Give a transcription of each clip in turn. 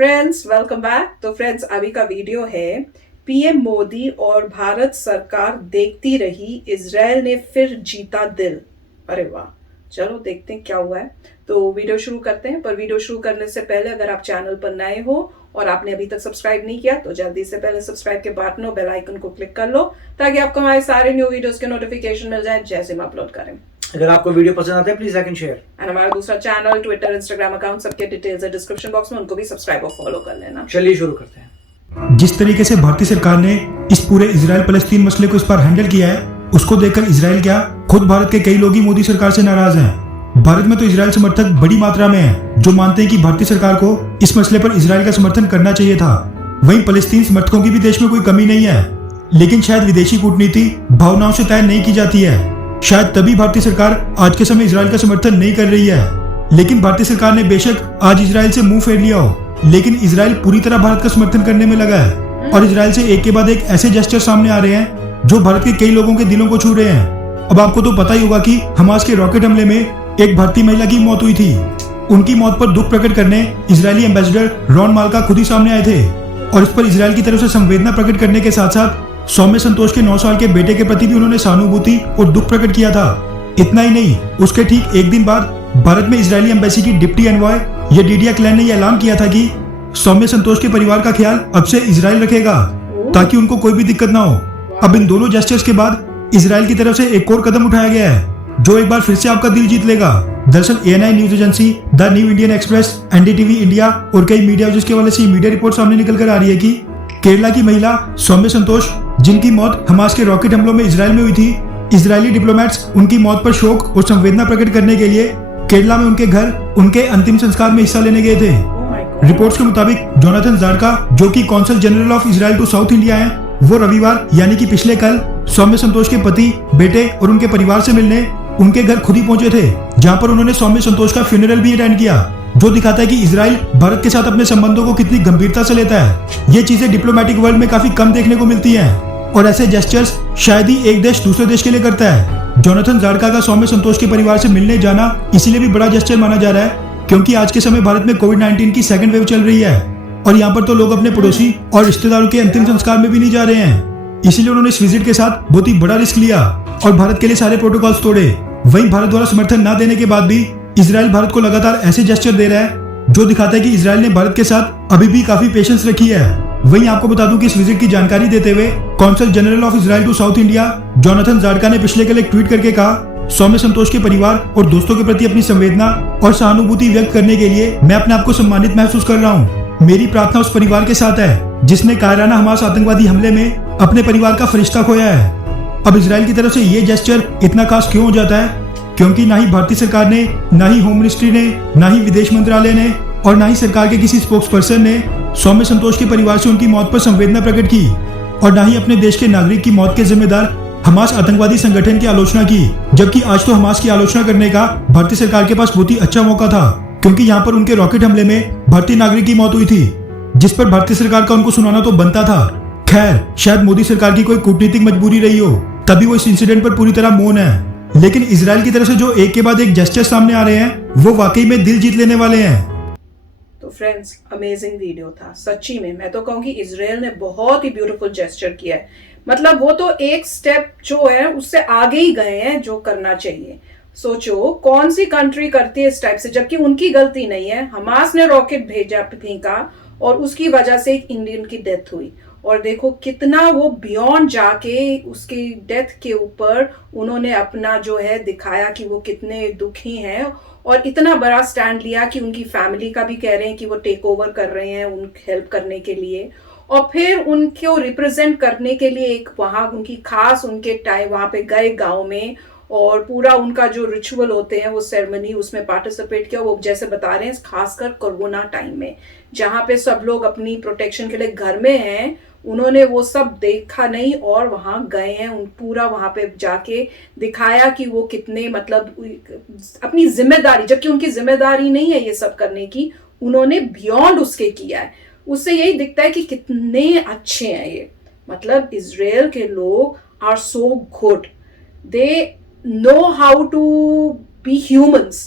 Friends, welcome back. तो friends, अभी का वीडियो है पीएम मोदी और भारत सरकार देखती रही, इजराइल ने फिर जीता दिल। अरे वाह, चलो देखते हैं क्या हुआ है। तो वीडियो शुरू करते हैं, पर वीडियो शुरू करने से पहले अगर आप चैनल पर नए हो और आपने अभी तक सब्सक्राइब नहीं किया तो जल्दी से पहले सब्सक्राइब के बटन और बेल आइकन को क्लिक कर लो ताकि आपको हमारे सारे न्यू वीडियोस के नोटिफिकेशन मिल जाए जैसे हम अपलोड करें। अगर आपको वीडियो पसंद आता है please like and share. And हमारा दूसरा चैनल, ट्विटर, इंस्टाग्राम अकाउंट, सबके डिटेल्स है डिस्क्रिप्शन बॉक्स में, उनको भी सब्सक्राइब और फॉलो कर लेना। चलिए शुरू करते हैं। जिस तरीके से भारतीय सरकार ने इस पूरे इजराइल फलस्तीन मसले को इस बार हैंडल किया है, उसको देखकर इजराइल क्या, खुद भारत के कई लोग ही मोदी सरकार से नाराज हैं। भारत में तो इजराइल समर्थक बड़ी मात्रा में हैं, जो मानते हैं कि भारतीय सरकार को इस मसले पर इजराइल का समर्थन करना चाहिए था। वहीं फलस्तीन समर्थकों की भी देश में कोई कमी नहीं है, लेकिन शायद विदेशी कूटनीति भावनाओं से तय नहीं की जाती है। शायद तभी भारतीय सरकार आज के समय इजराइल का समर्थन नहीं कर रही है। लेकिन भारतीय सरकार ने बेशक आज इजराइल से मुंह फेर लिया हो, लेकिन इजराइल पूरी तरह भारत का समर्थन करने में लगा है और इजराइल से एक के बाद एक ऐसे जेस्चर सामने आ रहे हैं जो भारत के कई लोगों के दिलों को छू रहे हैं। अब आपको तो पता ही होगा कि हमास के रॉकेट हमले में एक भारतीय महिला की मौत हुई थी। उनकी मौत पर दुख प्रकट करने इजरायली एम्बेसडर रॉन माल्का खुद ही सामने आए थे और इस पर इजराइल की तरफ से संवेदना प्रकट करने के साथ साथ सौम्य संतोष के 9 साल के बेटे के प्रति भी उन्होंने सहानुभूति और दुख प्रकट किया था। इतना ही नहीं, उसके ठीक एक दिन बाद भारत में इजरायली एम्बेसी की डिप्टी एनवॉय येडिडिया क्लैन ने यह ऐलान किया था कि सौम्य संतोष के परिवार का ख्याल अब से इजराइल रखेगा ताकि उनको कोई भी दिक्कत ना हो। अब इन दोनों जेस्चर्स के बाद इजराइल की तरफ से एक और कदम उठाया गया है जो एक बार फिर से आपका दिल जीत लेगा। दरअसल ANI news agency, the new Indian express, NDTV India और कई मीडिया हाउसेस के वाले से मीडिया रिपोर्ट सामने निकल कर आ रही है कि केरला की महिला सौम्य संतोष, जिनकी मौत हमास के रॉकेट हमलों में इजराइल में हुई थी, इजरायली डिप्लोमेट्स उनकी मौत पर शोक और संवेदना प्रकट करने के लिए केरला में उनके घर उनके अंतिम संस्कार में हिस्सा लेने गए थे। रिपोर्ट्स के मुताबिक जोनाथन जार्का, जो कि consul general of Israel to South India हैं, वो रविवार यानी कि पिछले कल सौम्य संतोष के पति, बेटे और उनके परिवार से मिलने उनके घर खुद ही पहुंचे थे, जहां पर उन्होंने सौम्य संतोष का फ्यूनरल भी अटेंड किया, जो दिखाता है कि इजराइल भारत के साथ अपने संबंधों को कितनी गंभीरता से लेता है। ये चीजें डिप्लोमेटिक वर्ल्ड में काफी कम देखने को मिलती हैं और ऐसे जेस्चर्स शायद ही एक देश दूसरे देश के लिए करता है। जोनाथन जार्का का सौम्य संतोष के परिवार से मिलने जाना इसीलिए भी बड़ा जेस्चर माना जा रहा है क्योंकि आज के समय भारत में कोविड-19 की सेकंड वेव चल रही है और यहाँ पर तो लोग अपने पड़ोसी और रिश्तेदारों के अंतिम संस्कार में भी नहीं जा रहे हैं। इसीलिए उन्होंने इस विजिट के साथ बहुत ही बड़ा रिस्क लिया और भारत के लिए सारे प्रोटोकॉल्स तोड़े। वहीं भारत द्वारा समर्थन न देने के बाद भी इजराइल भारत को लगातार ऐसे जेस्चर दे रहा है जो दिखाता है कि इजराइल ने भारत के साथ अभी भी काफी पेशेंस रखी है। वहीं आपको बता दूं कि इस विजिट की जानकारी देते हुए consul general of Israel to South India Jonathan Zadka ने पिछले कल एक ट्वीट करके कहा, सौम्य संतोष के परिवार और दोस्तों के प्रति अपनी संवेदना और सहानुभूति व्यक्त करने के लिए मैं अपने आप को सम्मानित महसूस कर रहा हूँ। मेरी प्रार्थना उस परिवार के साथ है जिसने कायराना हमास आतंकवादी हमले में अपने परिवार का फरिश्ता खोया है। अब इजराइल की तरफ से ये जेस्चर इतना खास क्यों हो जाता है? क्योंकि ना ही भारतीय सरकार ने, ना ही होम मिनिस्ट्री ने, ना ही विदेश मंत्रालय ने और ना ही सरकार के किसी स्पोक्स पर्सन ने सौम्य संतोष के परिवार से उनकी मौत पर संवेदना प्रकट की और ना ही अपने देश के नागरिक की मौत के जिम्मेदार हमास आतंकवादी संगठन की आलोचना की। जबकि आज तो हमास की आलोचना करने का भारतीय सरकार के पास बहुत ही अच्छा मौका था क्योंकि यहाँ पर उनके रॉकेट हमले में भारतीय नागरिक की मौत हुई थी, जिस पर भारतीय सरकार का उनको सुनाना तो बनता था। खैर, शायद मोदी सरकार की कोई कूटनीतिक मजबूरी रही हो, तभी वो इस इंसिडेंट पर पूरी तरह मौन है। लेकिन इजराइल की तरफ से जो एक के बाद एक जेस्चर सामने आ रहे हैं वो वाकई में दिल जीत लेने वाले हैं। तो फ्रेंड्स, अमेजिंग वीडियो था सच्ची में। मैं तो कहूंगी इजराइल ने बहुत ही ब्यूटीफुल जेस्चर किया है। मतलब वो तो एक स्टेप जो है उससे आगे ही गए हैं जो करना चाहिए। सोचो कौन सी कंट्री करती है इस टाइप से, जबकि उनकी गलती नहीं है। हमास ने रॉकेट भेजा, फेंका और उसकी वजह से एक इंडियन की डेथ हुई और देखो कितना वो बियॉन्ड जाके उसकी डेथ के ऊपर उन्होंने अपना जो है दिखाया कि वो कितने दुखी हैं और इतना बड़ा स्टैंड लिया कि उनकी फैमिली का भी कह रहे हैं कि वो टेक ओवर कर रहे हैं उन हेल्प करने के लिए और फिर उनको रिप्रेजेंट करने के लिए एक वहां उनकी खास उनके टाइम वहां पे गए गांव में और पूरा उनका जो रिचुअल होते हैं वो सेरेमनी उसमें पार्टिसिपेट किया। वो जैसे बता रहे हैं खासकर कोरोना टाइम में जहां पे सब लोग अपनी प्रोटेक्शन के लिए घर में हैं, उन्होंने वो सब देखा नहीं और वहां गए हैं, उन पूरा वहां पे जाके दिखाया कि वो कितने मतलब अपनी जिम्मेदारी, जबकि उनकी जिम्मेदारी नहीं है ये सब करने की, उन्होंने बियॉन्ड उसके किया है। उससे यही दिखता है कि कितने अच्छे हैं ये। मतलब इजराइल के लोग are so good, they know how to be humans.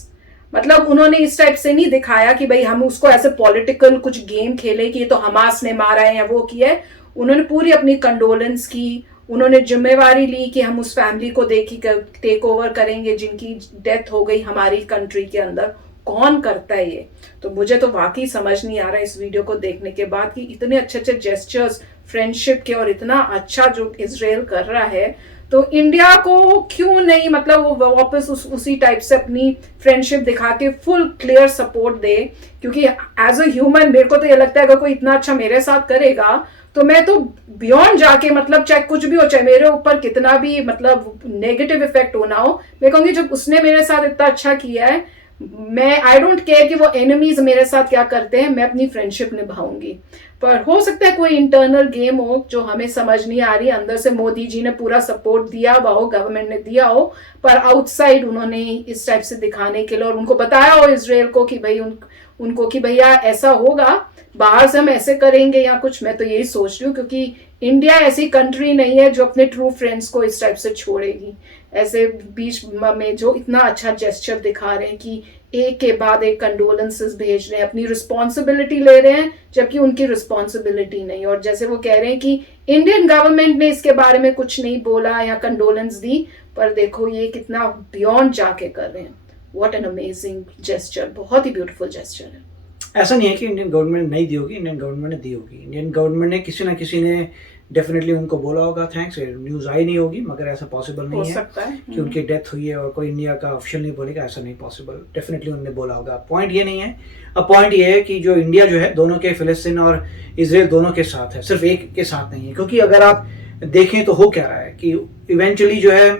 मतलब उन्होंने इस टाइप से नहीं दिखाया कि भाई हम उसको ऐसे पॉलिटिकल कुछ गेम खेले कि ये तो हमास ने मारा है या वो किया है। उन्होंने पूरी अपनी कंडोलेंस की, उन्होंने जिम्मेवारी ली कि हम उस फैमिली को टेक ओवर करेंगे जिनकी डेथ हो गई हमारी कंट्री के अंदर। कौन करता है ये? तो मुझे तो वाकई समझ नहीं आ रहा इस वीडियो को देखने के बाद कि इतने अच्छे अच्छे जेस्चर्स फ्रेंडशिप के और इतना अच्छा जो इजराइल कर रहा है, तो इंडिया को क्यों नहीं मतलब वो वापस उसी टाइप से अपनी फ्रेंडशिप दिखा के फुल क्लियर सपोर्ट दे। क्योंकि एज अ ह्यूमन मेरे को तो ये लगता है अगर कोई इतना अच्छा मेरे साथ करेगा तो मैं तो बियॉन्ड जाके मतलब चाहे कुछ भी हो, चाहे मेरे ऊपर कितना भी मतलब नेगेटिव इफेक्ट होना हो, मैं कहूंगी जब उसने मेरे साथ इतना अच्छा किया है, मैं आई डोंट केयर कि वो एनिमीज मेरे साथ क्या करते हैं, मैं अपनी फ्रेंडशिप निभाऊंगी। पर हो सकता है कोई इंटरनल गेम हो जो हमें समझ नहीं आ रही, अंदर से मोदी जी ने पूरा सपोर्ट दिया हुआ हो, गवर्नमेंट ने दिया हो, पर आउटसाइड उन्होंने इस टाइप से दिखाने के लिए और उनको बताया हो इजराइल को कि भाई उनको कि भैया ऐसा होगा, बाहर से हम ऐसे करेंगे या कुछ। मैं तो यही सोच रही हूँ क्योंकि इंडिया ऐसी कंट्री नहीं है जो अपने ट्रू फ्रेंड्स को इस टाइप से छोड़ेगी। ऐसे बीच में जो इतना अच्छा जेस्चर दिखा रहे हैं कि एक के बाद एक कंडोलेंसेस भेज रहे हैं, अपनी रिस्पॉन्सिबिलिटी ले रहे हैं जबकि उनकी रिस्पॉन्सिबिलिटी नहीं। और जैसे वो कह रहे हैं कि इंडियन गवर्नमेंट ने इसके बारे में कुछ नहीं बोला या कंडोलेंस दी, पर देखो ये कितना बियॉन्ड जाके कर रहे हैं। व्हाट एन अमेजिंग जेस्चर, बहुत ही ब्यूटीफुल जेस्चर है। ऐसा नहीं है कि इंडियन गवर्नमेंट नहीं दी होगी, इंडियन गवर्नमेंट ने दी होगी। इंडियन गवर्नमेंट ने किसी ना किसी ने डेफिनेटली उनको बोला होगा थैंक्स, न्यूज़ आई नहीं होगी, मगर ऐसा पॉसिबल नहीं है कि उनकी डेथ हुई है और कोई इंडिया का ऑफिशियल नहीं बोलेगा, ऐसा नहीं पॉसिबल। डेफिनेटली उन्होंने बोला होगा। पॉइंट ये नहीं है, अब पॉइंट ये है कि जो इंडिया जो है दोनों के, फिलिस्तीन और इजराइल दोनों के साथ है, सिर्फ एक के साथ नहीं है। क्योंकि अगर आप देखें तो हो क्या रहा है कि इवेंचुअली जो है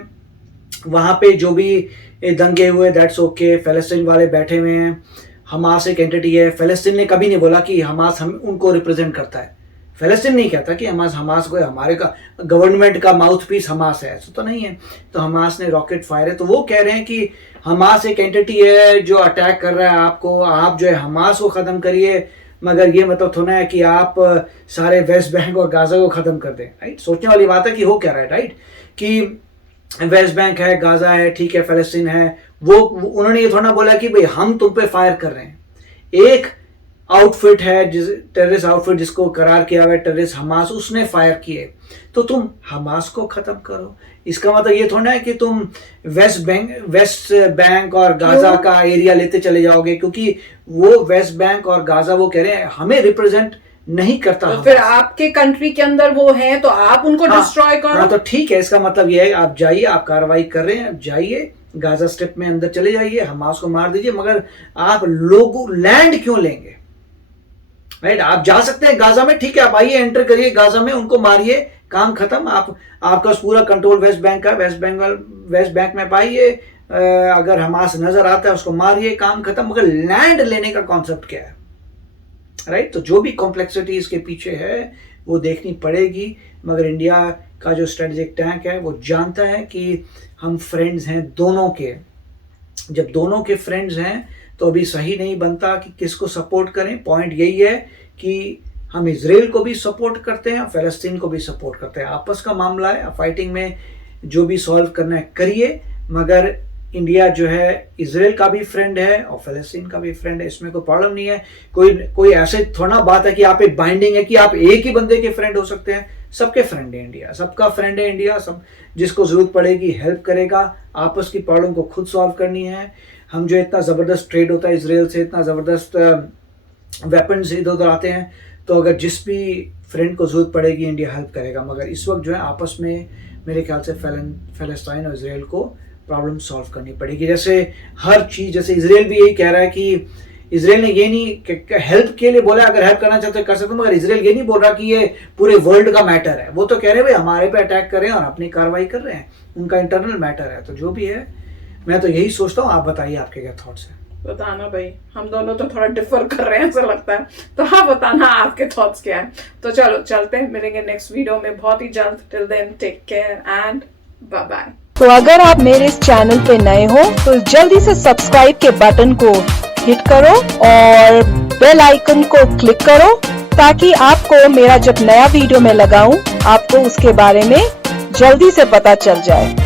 वहाँ पे जो भी दंगे हुए दैट्स ओके, फिलिस्तीन वाले बैठे हुए हैं, हमास एक एंटिटी है। फिलिस्तीन ने कभी नहीं बोला कि हमास हम उनको रिप्रेजेंट करता है। फिलिस्तीन नहीं कहता कि हमास को हमारे का गवर्नमेंट का माउथ पीस हमास है, ऐसा तो नहीं है। तो हमास ने रॉकेट फायर है, तो वो कह रहे हैं कि हमास एक एंटिटी है जो अटैक कर रहा है आपको, आप जो है हमास को ख़त्म करिए, मगर ये मतलब थोड़ा है कि आप सारे वेस्ट बैंक और गाजा को ख़त्म कर दें। राइट, सोचने वाली बात है कि हो क्या रहा है। राइट, कि वेस्ट बैंक है, गाजा है, ठीक है, फिलिस्तीन है, वो उन्होंने ये थोड़ा बोला कि भाई हम तुम पे फायर कर रहे हैं। एक आउटफिट है जिस टेररिस्ट आउटफिट जिसको करार किया हुआ है टेररिस्ट हमास, उसने फायर किए, तो तुम हमास को खत्म करो। इसका मतलब ये थोड़ा है कि तुम वेस्ट बैंक और गाजा का एरिया लेते चले जाओगे, क्योंकि वो वेस्ट बैंक और गाजा वो कह रहे हैं हमें रिप्रेजेंट नहीं करता। तो फिर आपके कंट्री के अंदर वो हैं तो आप उनको डिस्ट्रॉय करो। हाँ, तो ठीक है, इसका मतलब ये है आप जाइए, आप कार्रवाई कर रहे हैं, जाइए गाजा स्ट्रिप में अंदर चले जाइए, हमास को मार दीजिए, मगर आप लोगों लैंड क्यों लेंगे? राइट, आप जा सकते हैं गाजा में, ठीक है, आप आइए, एंटर करिए गाजा में, उनको मारिए, काम खत्म। आपका पूरा कंट्रोल वेस्ट बैंक का, वेस्ट बैंक में पाइए, अगर हमास नजर आता है उसको मारिए, काम खत्म। मगर लैंड लेने का कॉन्सेप्ट क्या है? राइट, तो जो भी कॉम्प्लेक्सिटी इसके पीछे है वो देखनी पड़ेगी। मगर इंडिया का जो स्ट्रेटेजिक टैंक है वो जानता है कि हम फ्रेंड्स हैं दोनों के। जब दोनों के फ्रेंड्स हैं तो अभी सही नहीं बनता कि किसको सपोर्ट करें। पॉइंट यही है कि हम इजराइल को भी सपोर्ट करते हैं, फ़लस्तीन को भी सपोर्ट करते हैं। आपस का मामला है, फाइटिंग में जो भी सॉल्व करना है करिए, मगर इंडिया जो है इजराइल का भी फ्रेंड है और फ़लस्तीन का भी फ्रेंड है, इसमें कोई प्रॉब्लम नहीं है। कोई ऐसे थोड़ा बात है कि आप एक बाइंडिंग है कि आप एक ही बंदे के फ्रेंड हो सकते हैं। सबके फ्रेंड है इंडिया, सबका फ्रेंड है इंडिया। सब जिसको जरूरत पड़ेगी हेल्प करेगा। आपस की प्रॉब्लम को खुद सॉल्व करनी है। हम जो इतना ज़बरदस्त ट्रेड होता है इजराइल से, इतना ज़बरदस्त वेपन्स इधर उधर आते हैं, तो अगर जिस भी फ्रेंड को जरूरत पड़ेगी इंडिया हेल्प करेगा। मगर इस वक्त जो है आपस में मेरे ख्याल से फ़लस्तीन और इजराइल को प्रॉब्लम सॉल्व करनी पड़ेगी। जैसे हर चीज़, जैसे इजराइल भी यही कह रहा है कि इजराइल ने ये नहीं हेल्प के लिए बोला, अगर हेल्प करना चाहते कर सकते, मगर इजराइल ये नहीं बोल रहा कि ये पूरे वर्ल्ड का मैटर है। वो तो कह रहे हैं भाई हमारे पे अटैक कर रहे हैं और अपनी कार्रवाई कर रहे हैं, उनका इंटरनल मैटर है। तो जो भी है, मैं तो यही सोचता हूँ। आप बताइए आपके क्या थॉट्स हैं? बताना भाई, हम दोनों तो थोड़ा डिफर कर रहे हैं ऐसा लगता है, तो हाँ बताना आपके थॉट्स क्या है। तो चलो चलते हैं, मिलेंगे नेक्स्ट वीडियो में बहुत ही जल्द। Till then take care and bye bye. तो अगर आप मेरे इस चैनल पे नए हो तो जल्दी से सब्सक्राइब के बटन को हिट करो और बेल आइकन को क्लिक करो, ताकि आपको मेरा जब नया वीडियो मैं लगाऊं आपको उसके बारे में जल्दी से पता चल जाए।